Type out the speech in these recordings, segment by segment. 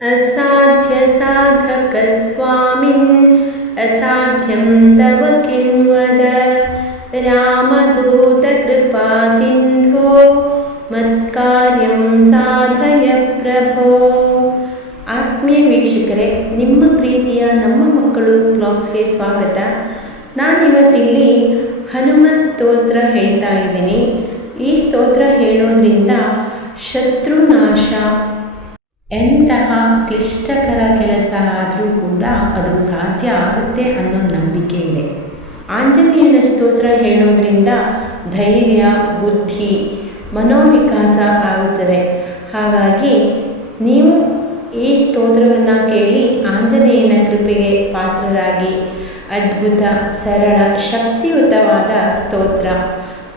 असाध्यसाधकस्वामिन् असाध्यं तव किन्वद रामदूतकृपासिन्धो ಮತ್ಕಾರ್ಯಂ ಸಾಧಯ ಪ್ರಭೋ. ಆತ್ಮೀಯ ವೀಕ್ಷಕರೇ, ನಿಮ್ಮ ಪ್ರೀತಿಯ ನಮ್ಮ ಮಕ್ಕಳು ಬ್ಲಾಗ್ಸ್ಗೆ ಸ್ವಾಗತ. ನಾನಿವತ್ತಿಲ್ಲಿ ಹನುಮತ್ ಸ್ತೋತ್ರ ಹೇಳ್ತಾ ಇದ್ದೀನಿ. ಈ ಸ್ತೋತ್ರ ಹೇಳೋದ್ರಿಂದ ಶತ್ರುನಾಶ, ಎಂತಹ ಕ್ಲಿಷ್ಟಕರ ಕೆಲಸ ಆದರೂ ಕೂಡ ಅದು ಸಾಧ್ಯ ಆಗುತ್ತೆ ಅನ್ನೋ ನಂಬಿಕೆ ಇದೆ. ಆಂಜನೇಯನ ಸ್ತೋತ್ರ ಹೇಳೋದ್ರಿಂದ ಧೈರ್ಯ, ಬುದ್ಧಿ, ಮನೋವಿಕಾಸ ಆಗುತ್ತದೆ. ಹಾಗಾಗಿ ನೀವು ಈ ಸ್ತೋತ್ರವನ್ನು ಕೇಳಿ ಆಂಜನೇಯನ ಕೃಪೆಗೆ ಪಾತ್ರರಾಗಿ. ಅದ್ಭುತ, ಸರಳ, ಶಕ್ತಿಯುತವಾದ ಸ್ತೋತ್ರ.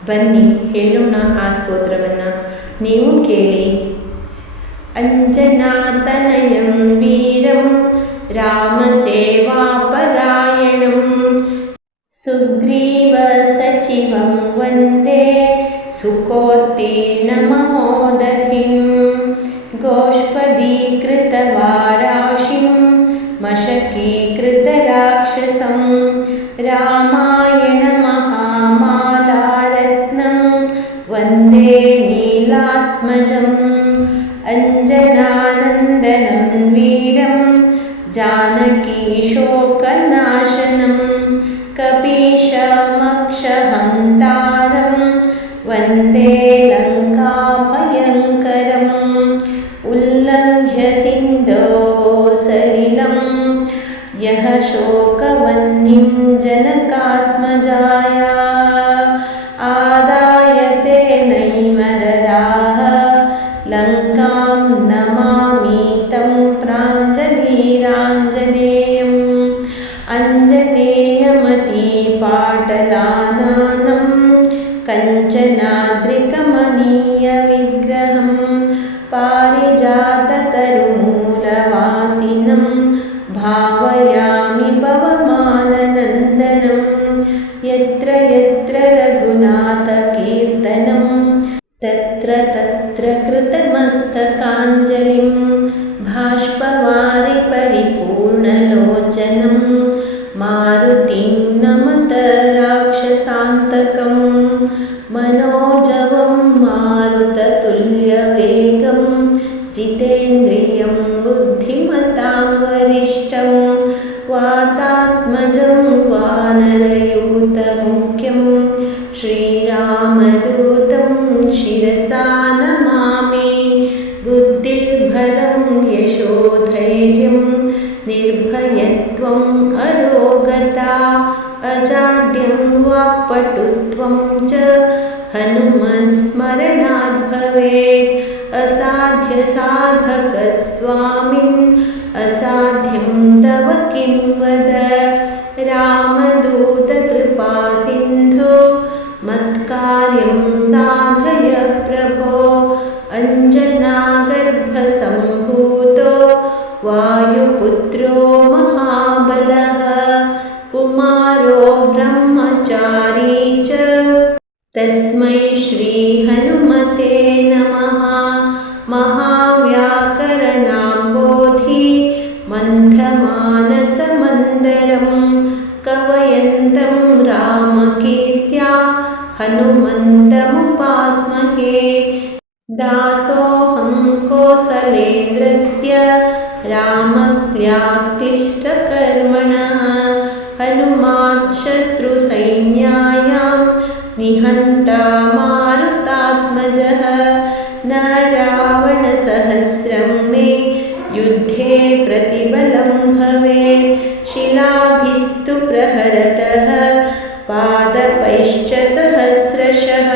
ಬನ್ನಿ ಹೇಳೋಣ ಆ ಸ್ತೋತ್ರವನ್ನು. ನೀವು ಕೇಳಿ. ಅಂಜನಾತನಯಂ ವೀರಂ ರಾಮಸೇವಾಪರಾಯಣಂ ಸುಗ್ರೀವ ಸಚಿವಂ ವಂದೇ ಸುಕೋತ್ತೀರ್ಣಮಹೋದಧಿಂ ಗೋಷ್ಪದೀಕೃತವಾರಾಶಿಂ ಮಶಕೀಕೃತರಾಕ್ಷಸಂ ರಾಮಾಯಣ ಮಹಾಮಾಲಾರತ್ನಂ ವಂದೇ ನೀಲಾತ್ಮಜಂ ಅಂಜನಾನಂದನಂ ವೀರಂ ಜಾನಕೀಶೋಕನಾಶನಂ ಕಪೀಶಮಕ್ಷಹಂತಾರಂ ವಂದೇ ಲಂಕಾಭಯಂಕರಂ ಉಲ್ಲಂಘ್ಯ ಸಿಂಧೋಃ ಸಲಿಲಂ ಯಃ ಶೋಕವನ್ನಿಂ ಜನಕಾತ್ಮಜಾಯ ಆದಾಯ ತೇನೈವ ದದಾಹ ಲಂಕಾಂ ನಮಾಮಿ ತಂ ಪ್ರಾಂಜಲೀರಾಂಜನೇಯಂ ಅಂಜನೇಯಮತಿಪಾಟಲಾನನಂ ಕಂಚನಾದ್ರಿಕಮನೀಯ ವಿಗ್ರಹಂ ಪಾರಿಜಾತತರುಮೂಲವಾಸಿನಂ ಭಾವಯಾಮಿ ಪವಮಾನನಂದನಂ ಯತ್ರ ಯತ್ರ ರಘುನಾಥಕೀರ್ತನಂ ತತ್ರ ತತ್ರ ಕೃತಮಸ್ತಕಾಂಜಲಿಂ ಬಾಷ್ಪವಾರಿ ಪರಿಪೂರ್ಣಲೋಚನಂ ಮಾರುತಿಂ ನಮತ ರಾಕ್ಷಸಾಂತಕಂ ಮನೋಜವಂ ಮಾರುತತುಲ್ಯವೇಗಂ ಜಿತೇಂದ್ರಿಯಂ ಬುದ್ಧಿಮತಾಂ ವರಿಷ್ಠಂ ವಾತಾತ್ಮಜಂ ವಾನರಯೂತಮುಖ್ಯಂ ಶ್ರೀರಾಮದೂತಂ ಶಿರಸಾ ನಮಾಮಿ. ಬುದ್ಧಿರ್ಬಲಂ ಯಶೋಧೈರ್ಯಂ ನಿರ್ಭಯತ್ವಂ ಅರೋಗತಾ ಅಜಾಡ್ಯಂ ವಾಕ್ಪಟುತ್ವಂ ಚ ಹನುಮತ್ ಸ್ಮರಣಾತ್ ಭವೇತ್. ಅಸಾಧ್ಯ ಸಾಧಕ ಸ್ವಾಮಿನ್ ಅಸಾಧ್ಯಂ ತವ ಕಿನ್ವದ ರಾಮದೂತ ಕೃಪಾ ಸಿಂಧೋ ಮತ್ಕಾರ್ಯಂ ಸಾಧಯ ಪ್ರಭೋ. ಅಂಜನಾಗರ್ಭ ಸಂಭೂತೋ ವಾಯುಪುತ್ರೋ ಮಹಾಬಲಃ ಕುಮಾರೋ ಬ್ರಹ್ಮಚಾರಿ ಚ ತಸ್ಮೈ ಶ್ರೀ ಹನುಮತೆ ನಮಃ. ಮಹಾವ್ಯಾಕರಣಾಂಬೋಧಿ ಮಂಥಮಾನಸಮಂದರಂ ಕವಯಂತಂ ರಾಮಕೀರ್ತ್ಯಾ ಹನುಮಂತಮುಪಾಸ್ಮಹೇ. ದಾಸೋಹಂ ಕೋಸಲೇಂದ್ರಸ್ಯ ರಾಮಸ್ತ್ಯಾಕ್ಲಿಷ್ಟಕರ್ಮಣಃ ಹನುಮಾತ್ ಶತ್ರುಸೈನ್ಯಾಯಾಂ ನಿಹಂತಾ ಮಾರುತಾತ್ಮಜಃ. ನ ರಾವಣಸಹಸ್ರಂ ಮೇ ಯುದ್ಧೇ ಪ್ರತಿಬಲಂ ಭವೇತ್. ಶಿಲಾಭಿಸ್ತು ಪ್ರಹರತಃ ಪಾದಪೈಶ್ಚ ಸಹಸ್ರಶಃ.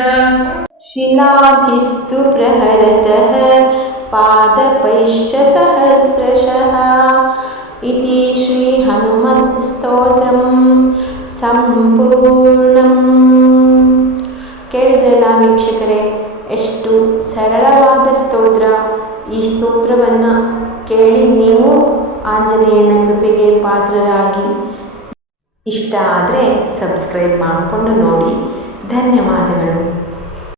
ಶಿಲಾಭಿಸ್ತು ಪ್ರಹರತಃ ಪಾದಪೈಶ್ಚ ಸಹಸ್ರಶಃ. ಇತಿ ಶ್ರೀ ಹನುಮತ್ ಸ್ತೋತ್ರಂ ಸಂಪೂರ್ಣಂ. ಕೇಳಿದ್ರಲ್ಲ ವೀಕ್ಷಕರೇ, ಎಷ್ಟು ಸರಳವಾದ ಸ್ತೋತ್ರ. ಈ ಸ್ತೋತ್ರವನ್ನು ಕೇಳಿ ನೀವು ಆಂಜನೇಯನ ಕೃಪೆಗೆ ಪಾತ್ರರಾಗಿ. ಇಷ್ಟ ಆದರೆ ಸಬ್ಸ್ಕ್ರೈಬ್ ಮಾಡಿಕೊಂಡು ನೋಡಿ. ಧನ್ಯವಾದಗಳು.